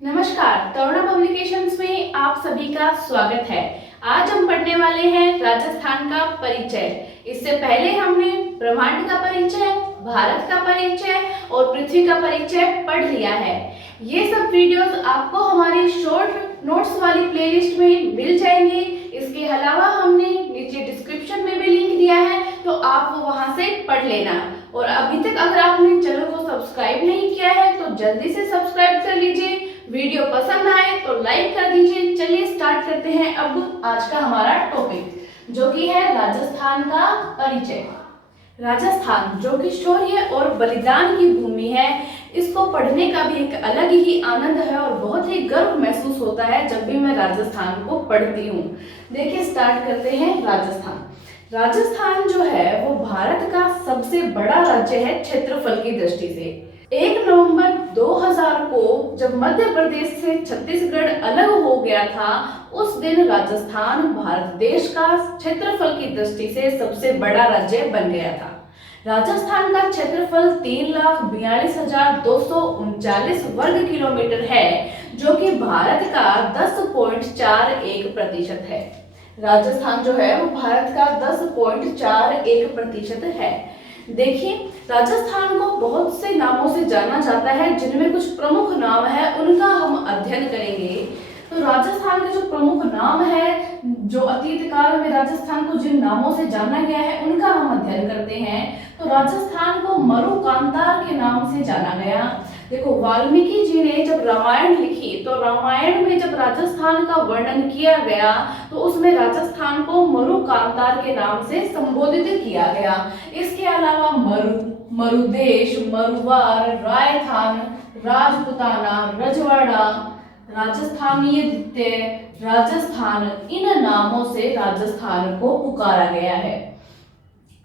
नमस्कार, तरुणा पब्लिकेशंस में आप सभी का स्वागत है। आज हम पढ़ने वाले हैं राजस्थान का परिचय। इससे पहले हमने ब्रह्मांड का परिचय, भारत का परिचय और पृथ्वी का परिचय पढ़ लिया है। ये सब वीडियोस आपको हमारी शॉर्ट नोट्स वाली प्लेलिस्ट में मिल जाएंगे। इसके अलावा हमने नीचे डिस्क्रिप्शन में भी लिंक दिया है, तो आप वहां से पढ़ लेना। और अभी तक अगर आपने चैनल को सब्सक्राइब नहीं किया है तो जल्दी से सब्सक्राइब कर लीजिए। वीडियो पसंद आए तो लाइक कर दीजिए। चलिए स्टार्ट करते हैं अब आज का हमारा टॉपिक, जो कि है राजस्थान का परिचय। राजस्थान जो कि शौर्य और बलिदान की भूमि है, इसको पढ़ने का भी एक अलग ही आनंद है और बहुत ही गर्व महसूस होता है जब भी मैं राजस्थान को पढ़ती हूँ। देखिए स्टार्ट करते हैं। राजस्थान जो है वो भारत का सबसे बड़ा राज्य है क्षेत्रफल की दृष्टि से। 1 नवंबर 2000 को जब मध्य प्रदेश से छत्तीसगढ़ अलग हो गया था, उस दिन राजस्थान भारत देश का क्षेत्रफल की दृष्टि से सबसे बड़ा राज्य बन गया था। राजस्थान का क्षेत्रफल 3,42,239 वर्ग किलोमीटर है, जो कि भारत का 10.41% है। राजस्थान जो है वो भारत का 10.41% है। देखिए राजस्थान को बहुत से नामों से जाना जाता है, जिनमें कुछ प्रमुख नाम है उनका हम अध्ययन करेंगे। तो राजस्थान के जो प्रमुख नाम है, जो अतीत काल में राजस्थान को जिन नामों से जाना गया है उनका हम अध्ययन करते हैं। तो राजस्थान को मरुकांतार के नाम से जाना गया। देखो वाल्मीकि जी ने जब रामायण लिखी तो रामायण में जब राजस्थान का वर्णन किया गया तो उसमें राजस्थान को मरुकांतार के नाम से संबोधित किया गया। इसके अलावा मरुदेश, मरुवार, रायथान, राजपुताना, रजवाड़ा, राजस्थानीय द्वितीय, राजस्थान, इन नामों से राजस्थान को पुकारा गया है।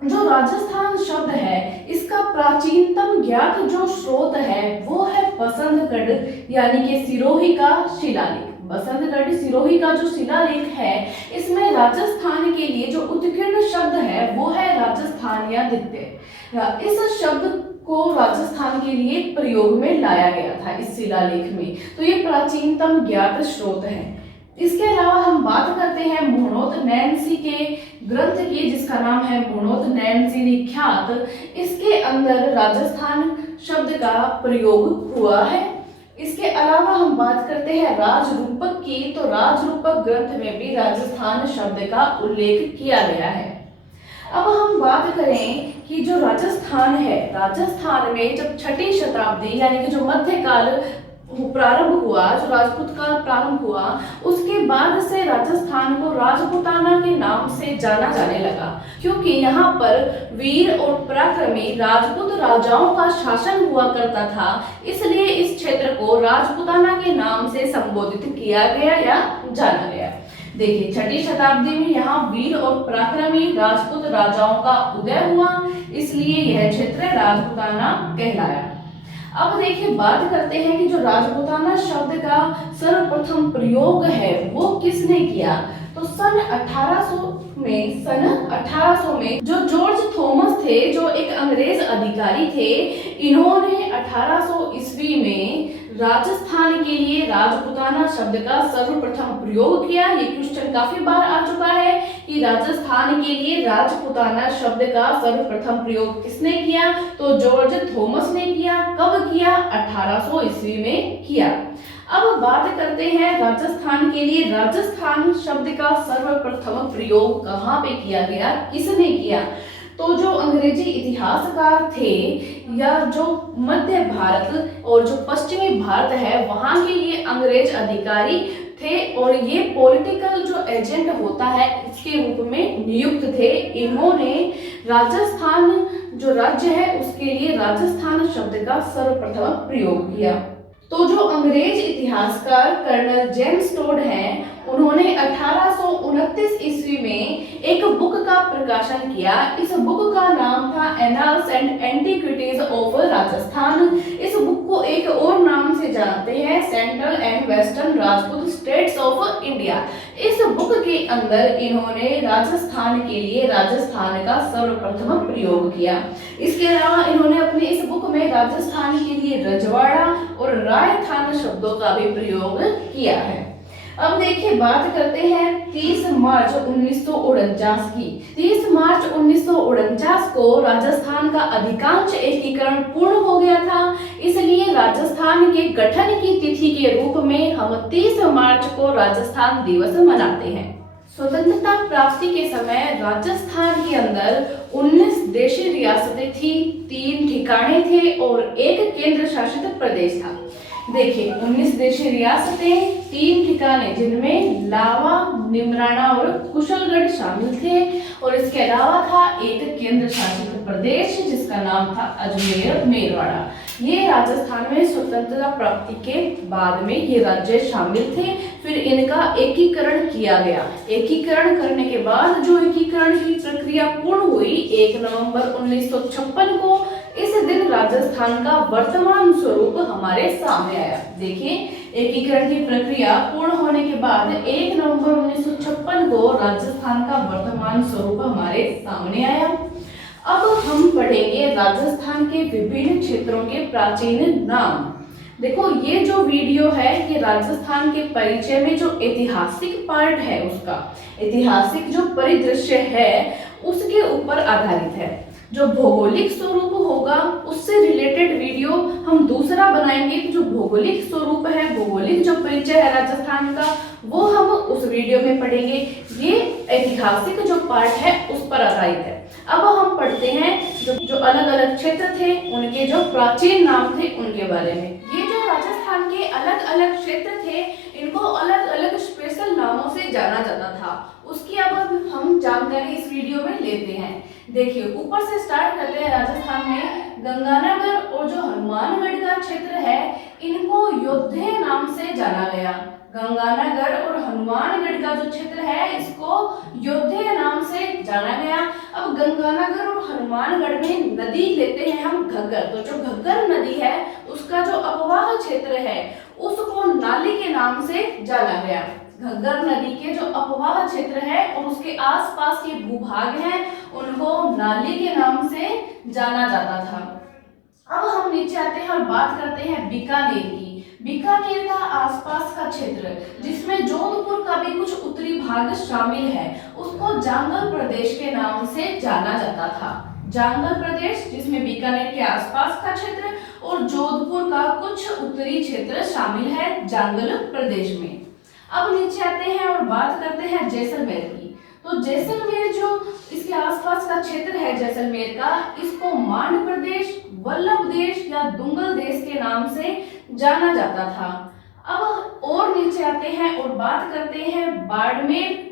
जो राजस्थान शब्द है, इसका प्राचीनतम ज्ञात जो स्रोत है वो है बसंतगढ़ यानी कि सिरोही का शिलालेख। बसंतगढ़ सिरोही का जो शिलालेख है, इसमें राजस्थान के लिए जो उत्कीर्ण शब्द है वो है राजस्थान या द्वितीय। इस शब्द को राजस्थान के लिए प्रयोग में लाया गया था इस शिलालेख में। तो ये प्राचीनतम ज्ञात स्रोत है। इसके अलावा हम बात करते हैं मुणोत नैनसी के ग्रंथ की, जिसका नाम है मुणोत नैनसी निख्यात। इसके अंदर राजस्थान शब्द का प्रयोग हुआ है। इसके अलावा हम बात करते हैं राजरूपक की, तो राजरूपक ग्रंथ में भी राजस्थान शब्द का उल्लेख किया गया है। अब हम बात करें कि जो राजस्थान है, राजस्थान में जब 6ठी शताब्दी यानी कि जो मध्यकाल प्रारंभ हुआ, जो राजपूत काल प्रारंभ हुआ, उसके बाद से राजस्थान को राजपुताना के नाम से जाना जाने लगा, क्योंकि यहाँ पर वीर और पराक्रमी राजपूत राजाओं का शासन हुआ करता था। इसलिए इस क्षेत्र को राजपुताना के नाम से संबोधित किया गया या जाना गया। देखिए 6ठी शताब्दी में यहाँ वीर और पराक्रमी राजपूत राजाओं का उदय हुआ, इसलिए यह क्षेत्र राजपुताना कहलाया। अब देखिए बात करते हैं कि जो राजपुताना शब्द का सर्वप्रथम प्रयोग है वो किसने किया। तो सन 1800 में जो जॉर्ज थॉमस थे, जो एक अंग्रेज अधिकारी थे, इन्होंने 1800 ईस्वी में राजस्थान के लिए राजपुताना शब्द का सर्वप्रथम प्रयोग किया। ये क्वेश्चन काफी बार आ चुका है कि राजस्थान के लिए राजपुताना शब्द का सर्वप्रथम प्रयोग किसने किया। तो जॉर्ज थॉमस ने किया। कब किया? 1800 ईस्वी में किया। अब बात करते हैं राजस्थान के लिए राजस्थान शब्द का सर्वप्रथम प्रयोग कहाँ पे किया गया, किसने किया। तो जो अंग्रेजी इतिहासकार थे या जो मध्य भारत और जो पश्चिमी भारत है वहां के ये अंग्रेज अधिकारी थे और ये पॉलिटिकल जो एजेंट होता है इसके रूप में नियुक्त थे। इन्होंने राजस्थान जो राज्य है उसके लिए राजस्थान शब्द का सर्वप्रथम प्रयोग किया। तो जो अंग्रेज इतिहासकार कर्नल जेम्स टोड हैं, उन्होंने 1829 ईस्वी में एक बुक का प्रकाशन किया। इस बुक का नाम था annals and antiquities of Rajasthan. इस बुक को एक और नाम से जानते हैं, central and western Rajput states of India. इस बुक के अंदर इन्होंने राजस्थान के लिए राजस्थान का सर्वप्रथम प्रयोग किया। इसके अलावा इन्होंने अपने इस बुक में राजस्थान के लिए रजवाड़ा और रायथान शब्दों का भी प्रयोग किया है। अब देखिए बात करते हैं 30 मार्च 1949 की। 30 मार्च 1949 को राजस्थान का अधिकांश एकीकरण पूर्ण हो गया था, इसलिए राजस्थान के गठन की तिथि के रूप में हम 30 मार्च को राजस्थान दिवस मनाते हैं। स्वतंत्रता प्राप्ति के समय राजस्थान के अंदर 19 देशी रियासतें थी, 3 ठिकाने थे और एक केंद्र शासित प्रदेश था। देखिए 19 देशी रियासतें, 3 ठिकाने जिनमें लावा, निमराना और कुशलगढ़ शामिल थे और इसके अलावा था एक केंद्र शासित प्रदेश जिसका नाम था अजमेर मेरवाड़ा। ये राजस्थान में स्वतंत्रता प्राप्ति के बाद में ये राज्य शामिल थे। फिर इनका एकीकरण किया गया। एकीकरण करने के बाद जो एकीकरण की प्रक्रिया पूर्ण हुई 1 नवंबर 1956 को, इस दिन राजस्थान का वर्तमान स्वरूप हमारे सामने आया। देखिए एकीकरण की प्रक्रिया पूर्ण होने के बाद 1 नवंबर 1956 को राजस्थान का वर्तमान स्वरूप हमारे सामने आया। अब हम पढ़ेंगे राजस्थान के विभिन्न क्षेत्रों के प्राचीन नाम। देखो ये जो वीडियो है ये राजस्थान के परिचय में जो ऐतिहासिक पार्ट है, उसका ऐतिहासिक जो परिदृश्य है उसके ऊपर आधारित है। जो भौगोलिक स्वरूप होगा उससे रिलेटेड वीडियो हम दूसरा बनाएंगे। तो जो भौगोलिक स्वरूप है, भौगोलिक जो परिचय है राजस्थान का, वो हम उस वीडियो में पढ़ेंगे। ये ऐतिहासिक जो पार्ट है उस पर आधारित है। अब हम पढ़ते हैं जो अलग अलग क्षेत्र थे उनके जो प्राचीन नाम थे उनके बारे में। ये जो राजस्थान के अलग अलग क्षेत्र थे इनको अलग अलग स्पेशल नामों से जाना जाता था। उसकी अब हम जानकारी इस वीडियो में लेते हैं। देखिए ऊपर से स्टार्ट करते हैं। राजस्थान में गंगानगर और जो हनुमानगढ़ का क्षेत्र है इनको योद्धे नाम से जाना गया। गंगानगर और हनुमानगढ़ का जो क्षेत्र है इसको योद्धे नाम से जाना गया। अब गंगानगर और हनुमानगढ़ में नदी लेते हैं हम घग्गर। तो जो घग्गर नदी है उसका जो अपवाह क्षेत्र है उसको नाली के नाम से जाना गया। घग्गर नदी के जो अपवाह क्षेत्र है और उसके आसपास के भूभाग हैं उनको नाली के नाम से जाना जाता था। अब हम नीचे आते हैं और बात करते हैं बीकानेर की। बीकानेर का आसपास का क्षेत्र जिसमें जोधपुर का भी कुछ उत्तरी भाग शामिल है उसको जांगल प्रदेश के नाम से जाना जाता था। जांगल प्रदेश जिसमें बीकानेर के आसपास का क्षेत्र और जोधपुर का कुछ उत्तरी क्षेत्र शामिल है जांगल प्रदेश में। अब नीचे आते हैं और बात करते हैं जैसलमेर की। तो जैसलमेर जो इसके आसपास का क्षेत्र है जैसलमेर का, इसको मांड प्रदेश, वल्लभ देश या दुंगल देश के नाम से जाना जाता था। अब और नीचे आते हैं और बात करते हैं बाड़मेर,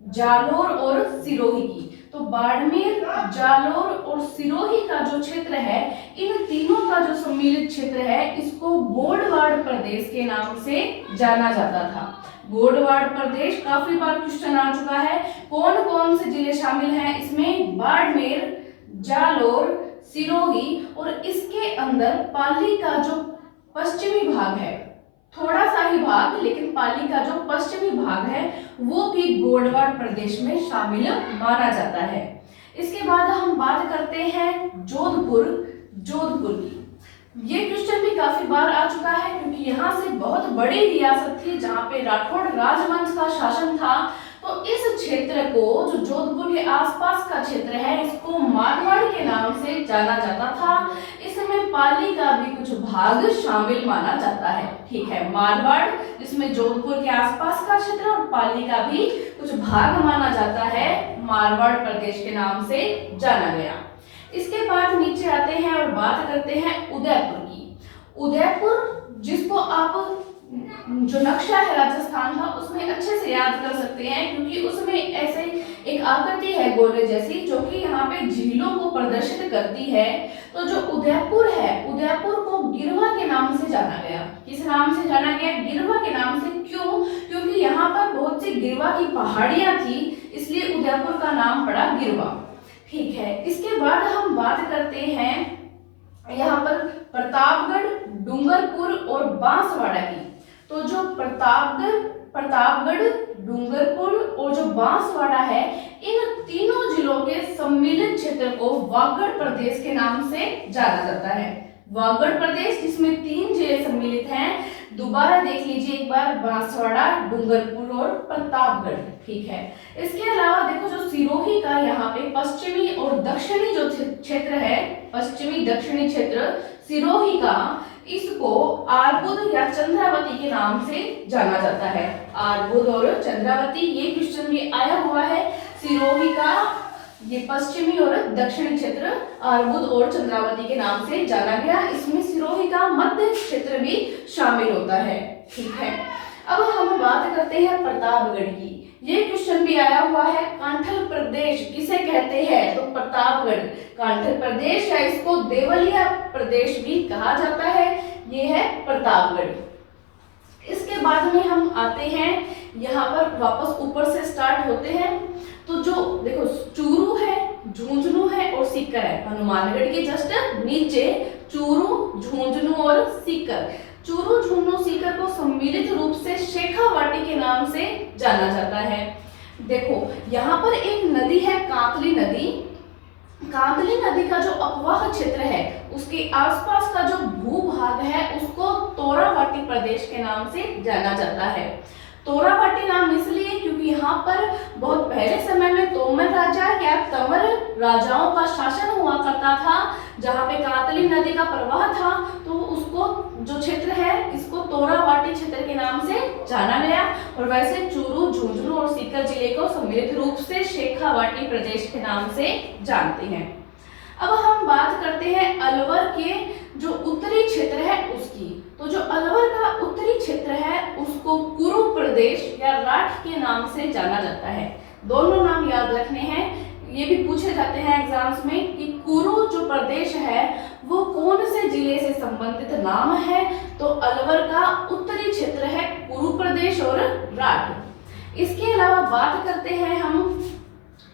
जालोर और सिरोही की। तो बाड़मेर, जालोर और सिरोही का जो क्षेत्र है इन तीनों का जो सम्मिलित क्षेत्र है इसको गोडवाड़ प्रदेश के नाम से जाना जाता था। गोडवाड़ प्रदेश काफी बार क्वेश्चन आ चुका है। कौन कौन से जिले शामिल हैं इसमें? बाड़मेर, जालोर, सिरोही और इसके अंदर पाली का जो पश्चिमी भाग है, थोड़ा सा ही भाग लेकिन पाली का जो पश्चिमी भाग है वो भी गोडवाड़ प्रदेश में शामिल माना जाता है। इसके बाद हम बात करते हैं जोधपुर की। ये क्वेश्चन भी काफी बार आ चुका है क्योंकि यहाँ से बहुत बड़ी रियासत थी जहाँ पे राठौड़ राजवंश का शासन था। तो इस क्षेत्र को जो जोधपुर के आसपास का क्षेत्र है इसको मारवाड़ के नाम से जाना जाता था। इसमें पाली का भी कुछ भाग शामिल माना जाता है। ठीक है, मारवाड़ जिसमें जोधपुर के आसपास का क्षेत्र और पाली का भी कुछ भाग माना जाता है, मारवाड़ प्रदेश के नाम से जाना गया। इसके बाद नीचे आते हैं और बात करते हैं उदयपुर की। उदयपुर जिसको आप जो नक्शा है राजस्थान का उसमें अच्छे से याद कर सकते हैं क्योंकि उसमें ऐसे एक आकृति है गोले जैसी जो कि यहाँ पे झीलों को प्रदर्शित करती है। तो जो उदयपुर है, उदयपुर को गिरवा के नाम से जाना गया। किस नाम से जाना गया? गिरवा के नाम से। क्यों? क्योंकि यहाँ पर बहुत सी गिरवा की पहाड़ियां थी इसलिए उदयपुर का नाम पड़ा गिरवा। ठीक है, इसके बाद हम बात करते हैं यहाँ पर प्रतापगढ़, डूंगरपुर और बांसवाड़ा की। तो जो प्रतापगढ़, डूंगरपुर और जो बांसवाड़ा है इन तीनों जिलों के सम्मिलित क्षेत्र को वागड़ प्रदेश के नाम से जाना जाता है। वागड़ प्रदेश जिसमें 3 जिले सम्मिलित हैं। दोबारा देख लीजिए एक बार, बांसवाड़ा, डूंगरपुर और प्रतापगढ़। ठीक है, इसके अलावा देखो जो सिरोही का यहाँ पे पश्चिमी और दक्षिणी जो क्षेत्र है, पश्चिमी दक्षिणी क्षेत्र सिरोही का, इसको आर्बुद या चंद्रावती के नाम से जाना जाता है। आर्बुद और चंद्रावती, ये क्वेश्चन भी आया हुआ है। सिरोही का ये पश्चिमी और दक्षिणी क्षेत्र आर्बुद और चंद्रावती के नाम से जाना गया। इसमें सिरोही का मध्य क्षेत्र भी शामिल होता है। ठीक है, अब हम बात करते हैं प्रतापगढ़ की। ये क्वेश्चन भी आया हुआ है, कांठल प्रदेश किसे कहते हैं? तो प्रतापगढ़ कांठल प्रदेश या इसको देवलिया प्रदेश भी कहा जाता है, ये है प्रतापगढ़। इसके बाद में हम आते हैं, यहाँ पर वापस ऊपर से स्टार्ट होते हैं। तो जो देखो चूरू है, झुंझुनू है और सीकर है। हनुमानगढ़ के जस्ट नीचे चूरू, झुंझुनू और सीकर। चूरू, झुंझुनू, सीकर को सम्मिलित रूप से शेखावाटी के नाम से जाना जाता है। देखो यहाँ पर एक नदी है, कांतली नदी। कांतली नदी का जो अपवाह क्षेत्र है, उसके आसपास का जो भूभाग है, उसको तोरावाटी प्रदेश के नाम से जाना जाता है। तोरावाटी नाम इसलिए क्योंकि यहाँ पर बहुत पहले समय में तोमर राजा या तंवर राजाओं का शासन हुआ करता था, जहाँ पे कांतली नदी का प्रवाह था, तो उसको जो क्षेत्र है, इसको तोरावाटी क्षेत्र के नाम से जाना गया। और वैसे चूरू, झुंझुनू और सीकर जिले को सम्मिलित रूप से शेखावाटी प्रदेश के नाम से जानते हैं। अब हम बात करते हैं अलवर के जो उत्तरी क्षेत्र है उसकी। तो जो अलवर का उत्तरी क्षेत्र है, उसको कुरु प्रदेश या राठ के नाम से जाना जाता है। दोनों नाम याद रखने हैं, ये भी पूछे जाते हैं एग्जाम्स में कि कुरु जो प्रदेश है वो कौन से जिले से संबंधित नाम है? तो अलवर का उत्तरी क्षेत्र है कुरु प्रदेश और राठ। इसके अलावा बात करते हैं हम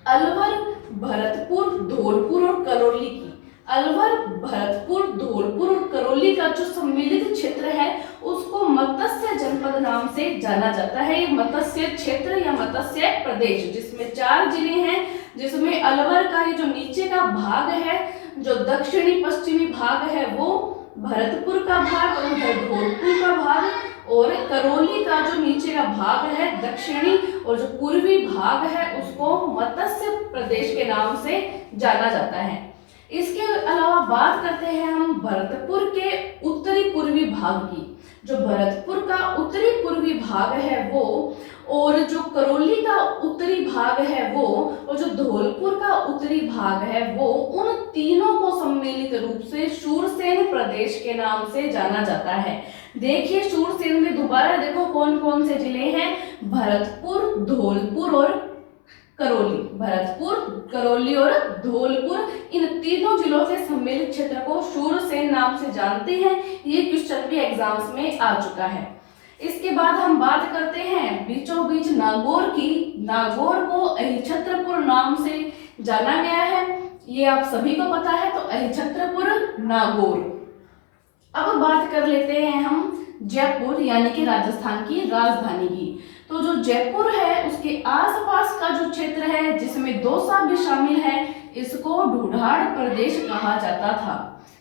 अलवर, भरतपुर, धौलपुर और करौली की। अलवर, भरतपुर, धौलपुर और करौली का जो सम्मिलित क्षेत्र है, उसको मत्स्य जनपद नाम से जाना जाता है। ये मत्स्य क्षेत्र या मत्स्य प्रदेश, जिसमें 4 जिले हैं, जिसमें अलवर का ये जो नीचे का भाग है, जो दक्षिणी पश्चिमी भाग है, वो भरतपुर का भाग और धौलपुर का भाग, और करौली का जो नीचे का भाग है दक्षिणी और जो पूर्वी भाग है, उसको मत्स्य प्रदेश के नाम से जाना जाता है। इसके अलावा बात करते हैं हम भरतपुर के उत्तरी पूर्वी भाग की। जो भरतपुर का उत्तरी पूर्वी भाग है वो, और जो करौली का उत्तरी भाग है वो, और जो धौलपुर का उत्तरी भाग है वो, उन तीनों को सम्मिलित रूप से शूरसेन प्रदेश के नाम से जाना जाता है। देखिए शूरसेन में दोबारा देखो कौन कौन से जिले हैं, भरतपुर, धौलपुर और करौली। भरतपुर, करौली और धौलपुर, इन तीनों जिलों के सम्मिलित क्षेत्र को शूरसेन नाम से जानते हैं। ये क्वेश्चन भी एग्जाम्स में आ चुका है। इसके बाद हम बात करते हैं बीचों बीच नागौर की। नागौर को अहिछत्रपुर नाम से जाना गया है, ये आप सभी को पता है। तो अहिछत्रपुर, नागौर। अब बात कर लेते हैं हम जयपुर यानी कि राजस्थान की राजधानी की। तो जो जयपुर है उसके आसपास का जो क्षेत्र है, जिसमें दौसा भी शामिल है, इसको ढूढ़ाड़ प्रदेश कहा जाता था।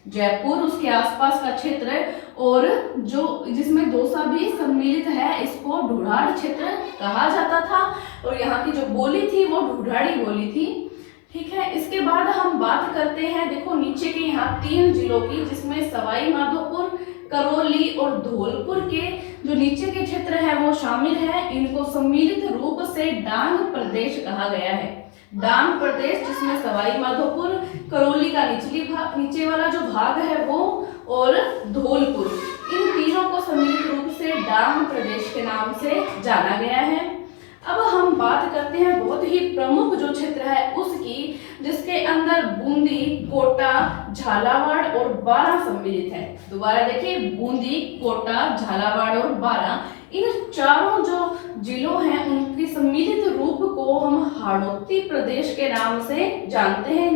जयपुर, उसके आसपास का क्षेत्र और जो जिसमें दौसा भी सम्मिलित है, इसको ढूढ़ाड़ क्षेत्र कहा जाता था। और यहाँ की जो बोली थी वो ढूढ़ाड़ी बोली थी। ठीक है, इसके बाद हम बात करते हैं, देखो नीचे के यहाँ 3 जिलों की, जिसमें सवाई माधोपुर, करौली और धौलपुर के जो नीचे के क्षेत्र है वो शामिल है। इनको सम्मिलित रूप से डांग प्रदेश कहा गया है। डांग प्रदेश, जिसमें सवाई माधोपुर, करौली का नीचे वाला जो भाग है वो, और धौलपुर, इन तीनों को सम्मिलित रूप से डांग प्रदेश के नाम से जाना गया है। अब हम बात करते हैं बहुत ही प्रमुख जो क्षेत्र है उसकी, जिसके अंदर बूंदी, कोटा, झालावाड़ और बारां सम्मिलित है। दोबारा देखिए, बूंदी, कोटा, झालावाड़ और बारां, इन चारों जो जिलों हैं उनके सम्मिलित रूप को हम हाड़ौती प्रदेश के नाम से जानते हैं।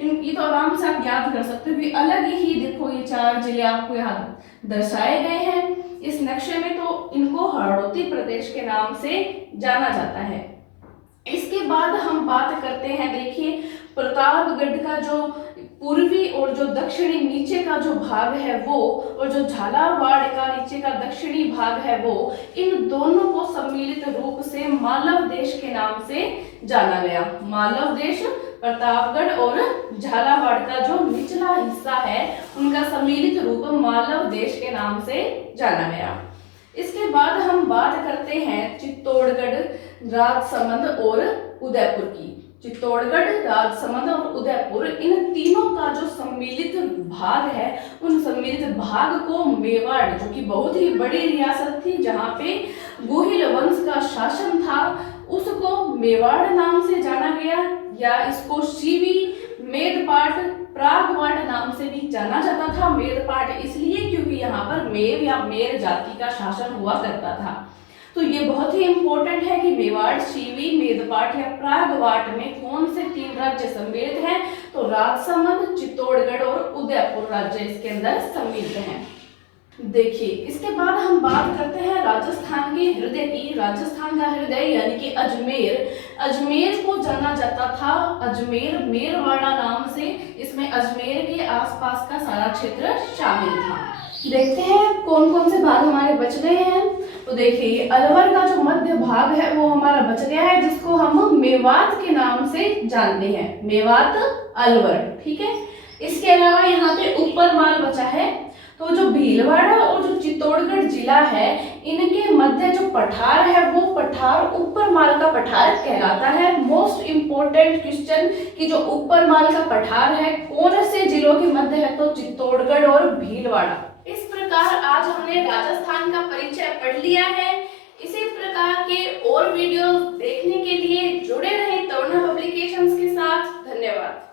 इनकी तो आराम से आप याद कर सकते हो कि अलग ही देखो ये 4 जिले आपको यहाँ दर्शाए गए हैं इस नक्शे में, तो इनको हाड़ौती प्रदेश के नाम से जाना जाता है। इसके बाद हम बात करते हैं, देखिए प्रतापगढ़ का जो पूर्वी और जो दक्षिणी नीचे का जो भाग है वो, और जो झालावाड़ का नीचे का दक्षिणी भाग है वो, इन दोनों को सम्मिलित रूप से मालव देश के नाम से जाना गया। मालव देश प्रतापगढ़ और झालावाड़ का जो निचला हिस्सा है उनका सम्मिलित रूप मालव देश के नाम से जाना गया। इसके बाद हम बात करते हैं चित्तौड़गढ़, राजसमंद और उदयपुर की। चित्तौड़गढ़, राजसमंद और उदयपुर, इन तीनों का जो सम्मिलित भाग है, उन सम्मिलित भाग को मेवाड़, जो कि बहुत ही बड़ी रियासत थी जहाँ पे गोहिल वंश का शासन था, उसको मेवाड़ नाम से जाना गया, या इसको शिवी, मेदपाट, प्रागवाट नाम से भी जाना जाता था। मेदपाट इसलिए क्योंकि यहाँ पर मेव या मेर जाति का शासन हुआ करता था। तो ये बहुत ही इंपॉर्टेंट है कि मेवाड़, शिवी, मेदपाट या प्रागवाट में कौन से 3 राज्य सम्मिलित हैं। तो राजसमंद, चित्तौड़गढ़ और उदयपुर राज्य इसके अंदर सम्मिलित हैं। देखिए, इसके बाद हम बात करते हैं राजस्थान के हृदय की। राजस्थान का हृदय यानी कि अजमेर। अजमेर को जाना जाता था अजमेर मेरवाड़ा नाम से। इसमें अजमेर के आसपास का सारा क्षेत्र शामिल था। देखते हैं कौन कौन से भाग हमारे बच गए हैं। तो देखिए, अलवर का जो मध्य भाग है वो हमारा बच गया है, जिसको हम मेवात के नाम से जानते हैं, मेवात, अलवर। ठीक है, इसके अलावा यहाँ पे ऊपर माल बचा है। तो जो भीलवाड़ा और जो चित्तौड़गढ़ जिला है, इनके मध्य जो पठार है वो पठार ऊपर माल का पठार कहलाता है। मोस्ट इंपोर्टेंट क्वेश्चन कि जो ऊपर माल का पठार है कौन से जिलों के मध्य है, तो चित्तौड़गढ़ और भीलवाड़ा। इस प्रकार आज हमने राजस्थान का परिचय पढ़ लिया है। इसी प्रकार के और वीडियोस देखने के लिए जुड़े रहें तरुणा पब्लिकेशंस के साथ। धन्यवाद।